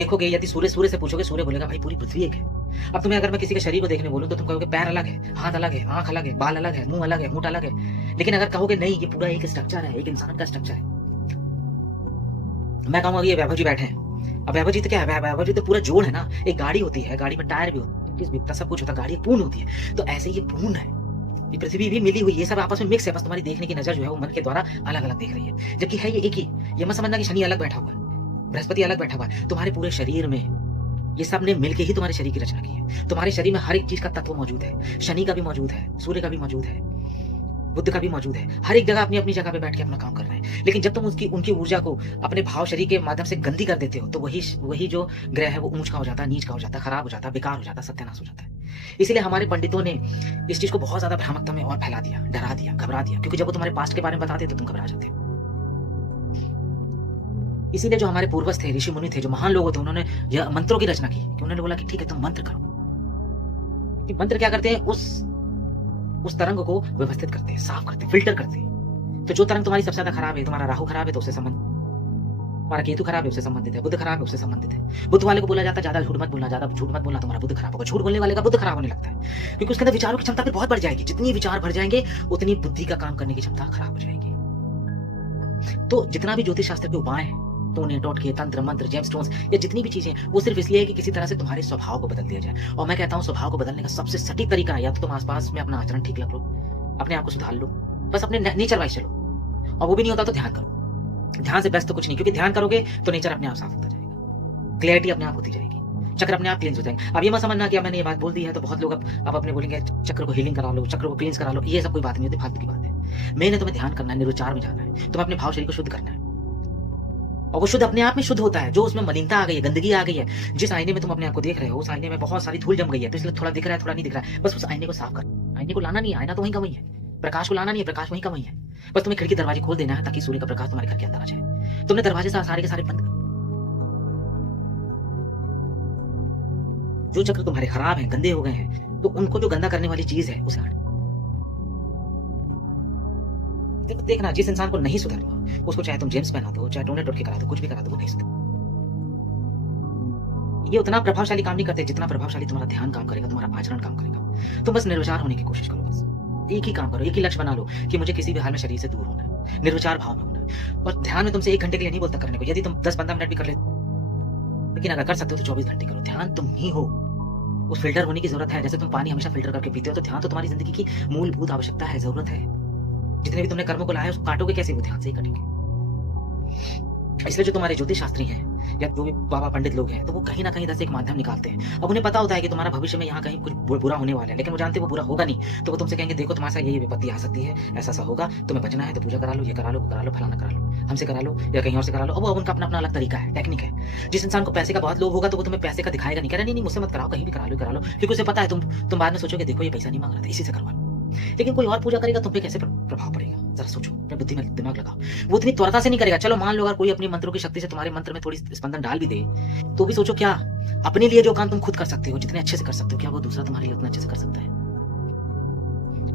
देखोगे यदि सूर्य सूर्य से पूछोगे, सूर्य बोलेगा भाई पूरी पृथ्वी एक है। अब तुम्हें अगर मैं किसी के शरीर को देखने बोलूँ तो तुम कहोगे पैर अलग है, हाथ अलग है, आँख अलग है, बाल अलग है, मुँह अलग है, होंठ अलग है। लेकिन अगर कहोगे नहीं ये पूरा एक स्ट्रक्चर है, एक इंसान का स्ट्रक्चर है। मैं कहूँगा ये वैभव जी बैठे हैं। अब वैभव जी तो क्या है? वैभव जी तो पूरा जोड़ है ना। एक गाड़ी होती है, गाड़ी में टायर भी होता है, सब कुछ होता है, गाड़ी पूर्ण होती है। तो ऐसे ये पूर्ण है। ये पृथ्वी भी मिली हुई, ये सब आपस में मिक्स है। बस तुम्हारी देखने की नजर जो है वो मन के द्वारा अलग अलग देख रही है, जबकि है ये एक ही। ये मत समझना कि शनि अलग बैठा हुआ है, बृहस्पति अलग बैठा हुआ है। तुम्हारे पूरे शरीर में ये सब ने मिलके ही तुम्हारे शरीर की रचना की है। तुम्हारे शरीर में हर एक चीज का तत्व मौजूद है। शनि का भी मौजूद है, सूर्य का भी मौजूद है, बुद्ध का भी मौजूद है। हर एक जगह अपनी अपनी जगह पे बैठ के अपना काम कर रहे हैं। लेकिन जब तुम उनकी ऊर्जा को अपने भाव शरीर के माध्यम से गंदी कर देते हो तो वही जो ग्रह है वो ऊंच का हो जाता है, नीच का हो जाता है, खराब हो जाता है, बेकार हो जाता है, सत्यानाश हो जाता है। इसीलिए हमारे पंडितों ने इस चीज को बहुत ज्यादा भ्रामकता में और फैला दिया, डरा दिया, घबरा दिया। क्योंकि जब वो तुम्हारे पास्ट के बारे में बताते हैं तो तुम घबरा जाते हो। इसीलिए जो हमारे पूर्वज थे, ऋषि मुनि थे, जो महान लोग थे, उन्होंने यह मंत्रों की रचना की कि उन्होंने बोला कि ठीक है तुम मंत्र करो। कि मंत्र क्या करते हैं? उस तरंग को व्यवस्थित करते हैं, साफ करते हैं, फिल्टर करते हैं। तो जो तरंग तुम्हारी सबसे ज्यादा खराब है, तुम्हारा राहु खराब है तो उससे संबंध, तुम्हारा केतु खराब है उससे संबंधित है, बुध खराब है उससे संबंधित है। बुध वाले को बोला जाता है ज्यादा झूठ मत बोलना, ज्यादा झूठ मत बोलना, तुम्हारा बुध खराब होगा। झूठ बोलने वाले का बुध खराब होने लगता है, क्योंकि उसके अंदर विचारों की क्षमता फिर बहुत बढ़ जाएगी। जितनी विचार बढ़ जाएंगे उतनी बुद्धि का काम करने की क्षमता खराब हो जाएगी। तो जितना भी ज्योतिष शास्त्र के उपाय हैं, टोने, टोटके, तंत्र, मंत्र, जेमस्टोन्स, या जितनी भी चीजें, वो सिर्फ इसलिए है कि किसी तरह से तुम्हारे स्वभाव को बदल दिया जाए। और मैं कहता हूँ स्वभाव को बदलने का सबसे सटीक तरीका है या तो तुम आसपास में अपना आचरण ठीक रख लो, अपने आप को सुधार लो, बस अपने नेचर वाइज चलो। और वो भी नहीं होता तो ध्यान करो। ध्यान से बेस्ट तो कुछ नहीं, क्योंकि ध्यान करोगे तो नेचर अपने आप साफ होता जाएगा, क्लैरिटी अपने आप होती जाएगी, चक्र अपने आप क्लींस हो जाएंगे। अब ये मत समझना कि मैंने ये बात बोल दी है तो बहुत लोग अब अपने बोलेंगे चक्र को हीलिंग करा लो, चक्र को क्लींस करा लो। ये सब कोई बात नहीं होती, फालतू की बात है। मैंने तुम्हें ध्यान करना है, निर्विचार में जाना है, तुम्हें अपने भाव शरीर को शुद्ध करना है। और वो शुद्ध अपने आप में शुद्ध होता है। जो उसमें मलिनता आ गई है, गंदगी आ गई है, जिस आईने में तुम अपने आप को देख रहे हो उस आईने में बहुत सारी धूल जम गई है, तो इसलिए थोड़ा दिख रहा है, थोड़ा नहीं दिख रहा है। बस उस आईने को साफ कर। आईने को लाना नहीं है, आईना तो वहीं का वहीं है। प्रकाश को लाना नहीं है, प्रकाश वहीं का वहीं है। बस तुम्हें खिड़की दरवाजे खोल देना है ताकि सूर्य का प्रकाश तुम्हारे घर के अंदर आ जाए। तुमने दरवाजे सारे के सारे बंद कर। जो चक्र तुम्हारे खराब हैं, गंदे हो गए हैं, तो उनको जो गंदा करने वाली चीज है उसे हट। देखना, जिस इंसान को नहीं सुधरना उसको चाहे तुम जेम्स पहना दो, चाहे टोने टोटके करा दो, कुछ भी करा दो, वो नहीं सुधर। ये उतना प्रभावशाली काम नहीं करते जितना प्रभावशाली तुम्हारा ध्यान काम करेगा, तुम्हारा आचरण काम करेगा। तुम बस निर्विचार होने की कोशिश करो। बस एक ही काम करो, एक ही लक्ष्य बना लो कि मुझे किसी भी हाल में शरीर से दूर होना है, निर्विचार भाव में होना है। और ध्यान में तुमसे 1 घंटे के लिए नहीं बोलता करने को। यदि तुम 10-15 मिनट भी कर ले, लेकिन अगर कर सकते हो तो 24 घंटे करो। ध्यान तुम ही हो, उस फिल्टर होने की जरूरत है। जैसे तुम पानी हमेशा फिल्टर करके पीते हो, तो ध्यान तो तुम्हारी जिंदगी की मूलभूत आवश्यकता है, जरूरत है। जितने भी तुमने कर्मों को लाया उसको काटोगे कैसे? वो ध्यान से ही कटेंगे। इसलिए जो तुम्हारे ज्योतिष शास्त्री हैं या जो भी बाबा पंडित लोग हैं, तो वो कहीं ना कहीं इधर से एक माध्यम निकालते हैं। अब उन्हें पता होता है कि तुम्हारा भविष्य में यहाँ कहीं कुछ बुरा होने वाला है, लेकिन वो जानते हैं वो बुरा होगा नहीं। तो वो तुमसे कहेंगे देखो तुम्हारे साथ ये विपत्ति आ सकती है, ऐसा होगा, तुम्हें बचना है तो पूजा करा लो, ये करा लो, वो करा लो, फलाना करा लो, हमसे करा लो या कहीं और से करा लो। अब वो उनका अपना अपना अलग तरीका है, टेक्निक है। जिस इंसान को पैसे का बहुत लोभ होगा तो वो तुम्हें पैसे का दिखाएगा नहीं, कह रहा नहीं मुझसे मत कराओ, कहीं भी करा लो, क्योंकि उसे पता है तुम बाद में सोचोगे देखो ये पैसा नहीं मांग रहा था, इसी से करवा लो। लेकिन कोई और पूजा करेगा तुम पे कैसे प्रभाव पड़ेगा? जरा सोचो, अपनी बुद्धि में दिमाग लगाओ। वो इतनी त्वरता से नहीं करेगा। चलो मान लो अगर कोई अपनी मंत्रों की शक्ति से तुम्हारे मंत्र में थोड़ी स्पंदन डाल भी दे, तो भी सोचो क्या अपने लिए जो काम तुम खुद कर सकते हो, जितने अच्छे से कर सकते हो, क्या वो दूसरा तुम्हारे लिए उतना अच्छे से कर सकता है?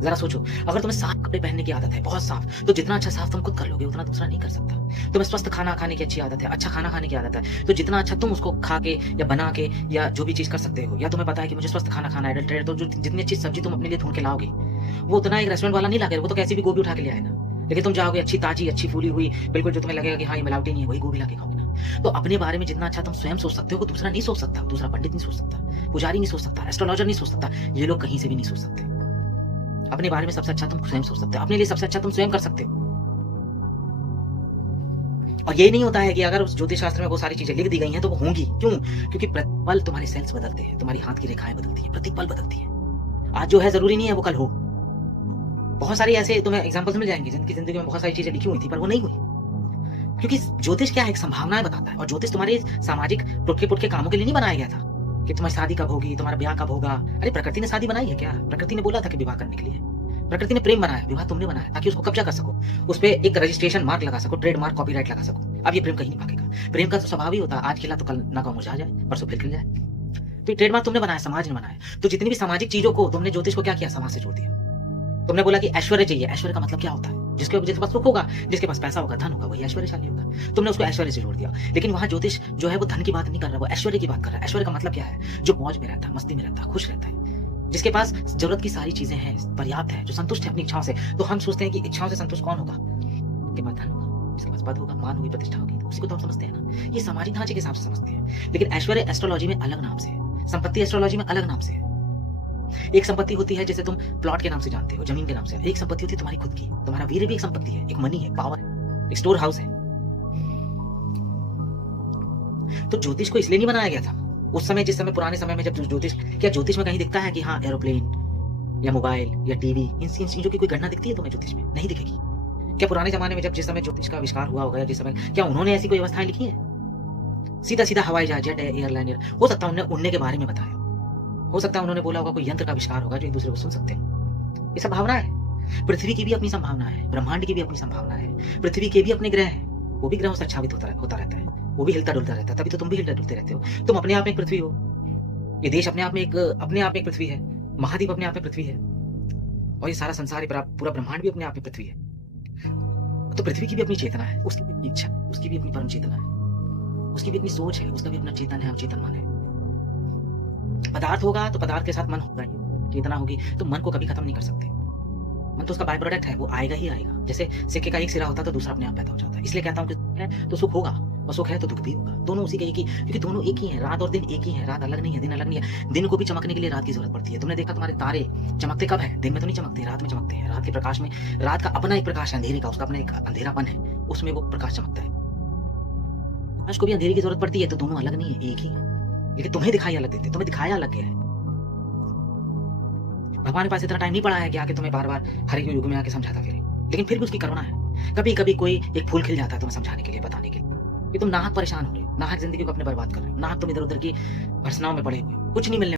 जरा सोचो, अगर तुम्हें साफ कपड़े पहनने की आदत है, बहुत साफ, तो जितना अच्छा साफ तुम खुद कर लोगे उतना दूसरा नहीं कर सकता। तुम्हें स्वस्थ खाना खाने की अच्छी आदत है, अच्छा खाना खाने की आदत है, तो जितना अच्छा तुम उसको खा के या बना के या जो भी चीज कर सकते हो, या तुम्हें पता है कि मुझे स्वस्थ खाना खाना है, एडल्ट्रेट, तो जितनी अच्छी सब्जी तुम अपने लिए ढूंढ के लाओगे वो उतना एक रेस्टोरेंट वाला नहीं लाएगा। वो तो कैसी भी गोभी उठा के ले आएगा, लेकिन तुम जाओगे अच्छी ताजी, अच्छी फूली हुई, बिल्कुल जो तुम्हें लगेगा कि हाँ ये मिलावटी नहीं है, वही गोभी लाके खाओगे ना। तो अपने बारे में जितना अच्छा तुम स्वयं सोच सकते हो वो दूसरा नहीं सोच सकता, दूसरा पंडित नहीं सोच सकता, पुजारी नहीं सोच सकता, एस्ट्रोलॉजर नहीं सोच सकता, ये लोग कहीं से भी नहीं सोच सकते। अपने बारे में सबसे अच्छा तुम स्वयं सोच सकते हो, अपने लिए सबसे अच्छा तुम स्वयं कर सकते हो। और ये नहीं होता है कि अगर उस ज्योतिष शास्त्र में वो सारी चीजें लिख दी गई हैं तो वो होंगी। क्यों? क्योंकि प्रतिपल तुम्हारे सेल्स बदलते हैं, तुम्हारी हाथ की रेखाएं बदलती है, प्रतिपल बदलती है। आज जो है जरूरी नहीं है वो कल हो। बहुत सारी ऐसे तुम्हें एग्जांपल्स मिल जाएंगे जिनकी जिंदगी में बहुत सारी चीजें लिखी हुई थी पर वो नहीं हुई, क्योंकि ज्योतिष क्या है? एक संभावनाएं बताता है। और ज्योतिष तुम्हारे सामाजिक टुटके कामों के लिए नहीं बनाया गया था कि तुम्हारी शादी कब होगी, तुम्हारा ब्याह कब होगा। अरे प्रकृति ने शादी बनाई है क्या? प्रकृति ने बोला था कि विवाह करने के लिए। प्रकृति ने प्रेम बनाया, विवाह तुमने बनाया ताकि उसको कब्जा कर सको, उस पर एक रजिस्ट्रेशन मार्क लगा सको, ट्रेडमार्क, कॉपीराइट लगा सको। अब ये प्रेम कहीं नहीं भागेगा। प्रेम का तो स्वभाव ही होता है, आज खिला तो कल ना मुरझा जाए, परसों फिर खिल जाए। तो ट्रेडमार्क तुमने बनाया, समाज ने बनाया। तो जितनी भी सामाजिक चीजों को तुमने ज्योतिष को क्या किया? समाज से जोड़ दिया। तुमने बोला कि ऐश्वर्य चाहिए। ऐश्वर्य का मतलब क्या होता है? जिसके पास सुख होगा, जिसके पास पैसा होगा, धन होगा, वही ऐश्वर्यशाली होगा। तुमने उसको ऐश्वर्य से जोड़ दिया। लेकिन वहां ज्योतिष जो है वो धन की बात नहीं कर रहा, वो ऐश्वर्य की बात कर रहा है। ऐश्वर्य का मतलब क्या है? जो मौज में रहता है, मस्ती में रहता है, खुश रहता है, जिसके पास जरूरत की सारी चीजें हैं, पर्याप्त है, जो संतुष्ट है अपनी इच्छाओं से। तो हम सोचते हैं कि इच्छाओं से संतुष्ट कौन होगा? जिसके पास धन होगा, जिसके पास पद होगा, मान होगी, प्रतिष्ठा होगी, तो उसी को तो हम समझते हैं ना। ये सामाजिक ढांचे के हिसाब से समझते हैं। लेकिन ऐश्वर्य एस्ट्रोलॉजी में अलग नाम से है, संपत्ति एस्ट्रोलॉजी में अलग नाम से है। एक संपत्ति होती है जिसे तुम प्लॉट के नाम से जानते हो, जमीन के नाम से। एक संपत्ति होती है तुम्हारी खुद की, तुम्हारा वीर्य भी एक संपत्ति है, एक मनी है, पावर है, एक स्टोर हाउस है। तो ज्योतिष को इसलिए नहीं बनाया गया था उस समय, जिस समय पुराने समय में जब ज्योतिष, क्या ज्योतिष में कहीं दिखता है कि हाँ एरोप्लेन या मोबाइल या टीवी, इन चीजों की कोई गणना दिखती है तुम्हें ज्योतिष में? नहीं दिखेगी। क्या पुराने जमाने में जब जिस समय ज्योतिष का आविष्कार हुआ होगा, जिस समय, क्या उन्होंने ऐसी कोई व्यवस्थाएं लिखी है? सीधा सीधा हवाई जहाज, जेट एयरलाइनर, हो सकता है उन्होंने उड़ने के बारे में बताया, हो सकता है उन्होंने बोला होगा कोई यंत्र का आविष्कार होगा जो एक दूसरे को सुन सकते हैं। ये सब भावना है। पृथ्वी की भी अपनी संभावना है, ब्रह्मांड की भी अपनी संभावना है, पृथ्वी के भी अपने ग्रह हैं, वो भी ग्रहों से आच्छादित होता रहता है, वो भी हिलता डुलता रहता है। तभी तो तुम भी हिलता डुलते रहते हो। तुम अपने आप में एक पृथ्वी हो, ये देश अपने आप में एक पृथ्वी है, महाद्वीप अपने आप में पृथ्वी है, और ये सारा संसार, पूरा ब्रह्मांड भी अपने आप में पृथ्वी है। तो पृथ्वी की भी अपनी चेतना है, उसकी भी इच्छा, उसकी भी अपनी परम चेतना है, उसकी भी अपनी सोच है, उसका भी अपना चेतन है, चेतन मन है। पदार्थ होगा तो पदार्थ के साथ मन होगा ही, चेतना होगी तो मन को कभी खत्म नहीं कर सकते। मन तो उसका बाय प्रोडक्ट है, वो आएगा ही आएगा। जैसे सिक्के का एक सिरा होता है तो दूसरा अपने आप पैदा हो जाता है। इसलिए कहता हूँ कि है तो सुख होगा, और सुख है तो दुख भी होगा। दोनों उसी के एक ही, क्योंकि दोनों एक ही है। रात और दिन एक ही है, रात अलग नहीं है, दिन अलग नहीं है। दिन को भी चमकने के लिए रात की जरूरत पड़ती है। तुमने देखा तुम्हारे तारे चमकते कब है? दिन में तो नहीं चमकते, रात में चमकते हैं। रात के प्रकाश में, रात का अपना एक प्रकाश है, अंधेरे का, उसका अपना एक अंधेरापन है, उसमें वो प्रकाश चमकता है। प्रकाश को भी अंधेरे की जरूरत पड़ती है, तो दोनों अलग नहीं है, एक ही है। लेकिन तुम्हें दिखाई अलग देते, तुम्हें दिखाया अलग गया है। भगवान के पास इतना टाइम नहीं पड़ा है कि आके तुम्हें बार बार हर एक युग में आके समझाता फिरे। लेकिन फिर भी उसकी करुणा है। कभी कभी कोई एक फूल खिल जाता है तुम्हें समझाने के लिए, बताने के लिए कि तुम नाहक परेशान हो रहे हो, नाहक जिंदगी को अपने बर्बाद कर रहे हो, नाहक तुम इधर उधर की भर्सनाओं में पड़े हुए हो, कुछ नहीं मिलने